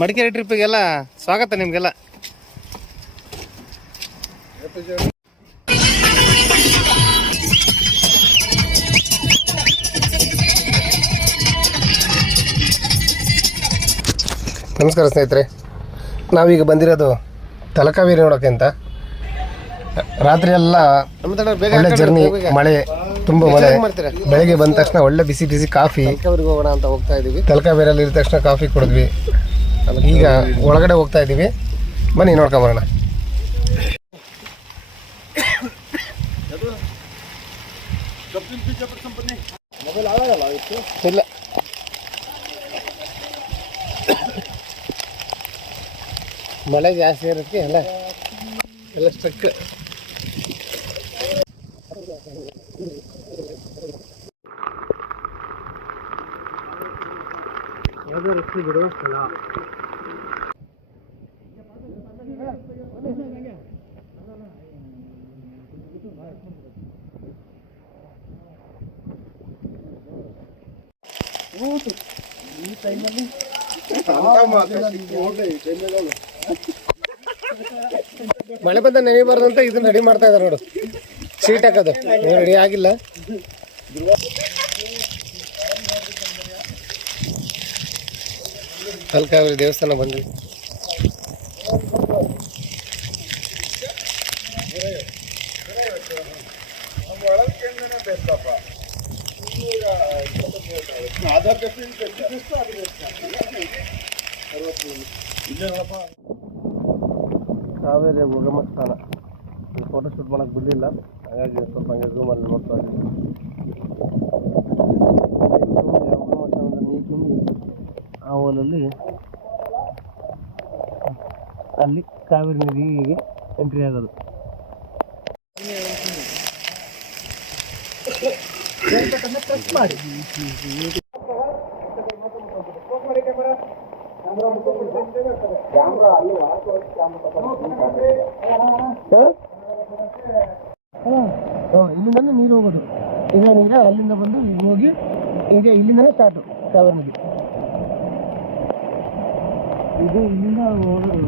ಮಡಿಕೇರಿ ಟ್ರಿಪ್ಗೆಲ್ಲ ಸ್ವಾಗತ ನಿಮಗೆಲ್ಲ. ನಮಸ್ಕಾರ ಸ್ನೇಹಿತರೆ ನಾವೀಗ ಬಂದಿರೋದು ತಲಕಾವೇರಿ ನೋಡೋಕೆ ಅಂತ. ರಾತ್ರಿ ಎಲ್ಲ ಒಳ್ಳೆ ಜರ್ನಿ ಮಳೆ. ತುಂಬ ಮಳೆ ಬೆಳಗ್ಗೆ ಬಂದ ತಕ್ಷಣ ಒಳ್ಳೆ ಬಿಸಿ ಬಿಸಿ ಕಾಫಿ. ತಲಕಾವೇರಿಗೆ ಹೋಗೋಣ ಅಂತ ಹೋಗ್ತಾ ಇದೀವಿ. ತಲಕಾವೇರಲ್ಲಿ ಇದ್ದ ತಕ್ಷಣ ಕಾಫಿ ಕುಡಿದ್ವಿ. ಈಗ ಒಳಗಡೆ ಹೋಗ್ತಾ ಇದೀವಿ. ಬನ್ನಿ ನೋಡ್ಕೊಂಬರೋಣ ಇಲ್ಲ. ಮಳೆ ಜಾಸ್ತಿ ಇರುತ್ತೆ ಎಲ್ಲ ಎಲ್ಲ ಸ್ಟ್ರಕ್ ಬಿಡುವ ಸ್ಥಳ. ಮಳೆ ಬಂದ ನೆನೆ ಅಂತ ಇದನ್ನ ರೆಡಿ ಮಾಡ್ತಾ ಇದಾರೆ ನೋಡು. ಸೀಟ್ ಹಾಕೋದು. ರೆಡಿ ಆಗಿಲ್ಲ. ತಲಕಾವೇರಿ ದೇವಸ್ಥಾನ ಬಂದ್ವಿ ಕಾವೇರಿ ಉಗಮ ಸ್ಥಾನ ಫೋಟೋ ಶೂಟ್ ಮಾಡಕ್ಕೆ ಬಿಡಲಿಲ್ಲ. ಹಾಗಾಗಿ ಸ್ವಲ್ಪ ಹಂಗೆ ಝೂಮಲ್ಲಿ ನೋಡ್ತಾ ಇದ್ದೀನಿ ನೀರು ತುಂಬಿ ಆ ಹೋಲಲ್ಲಿ ಅಲ್ಲಿ ಕಾವೇರಿ ನದಿಗೆ ಎಂಟ್ರಿ ಆಗೋದು ಇಲ್ಲಿಂದ ನೀರು ಹೋಗೋದು. ಈಗ ನೀರು ಅಲ್ಲಿಂದ ಬಂದು ಹೋಗಿ ಈಗ ಇಲ್ಲಿಂದನೇ ಸ್ಟಾರ್ಟು ಕಾವೇರಿ ಇದು ಇಲ್ಲಿಂದ ಹೋಗೋದು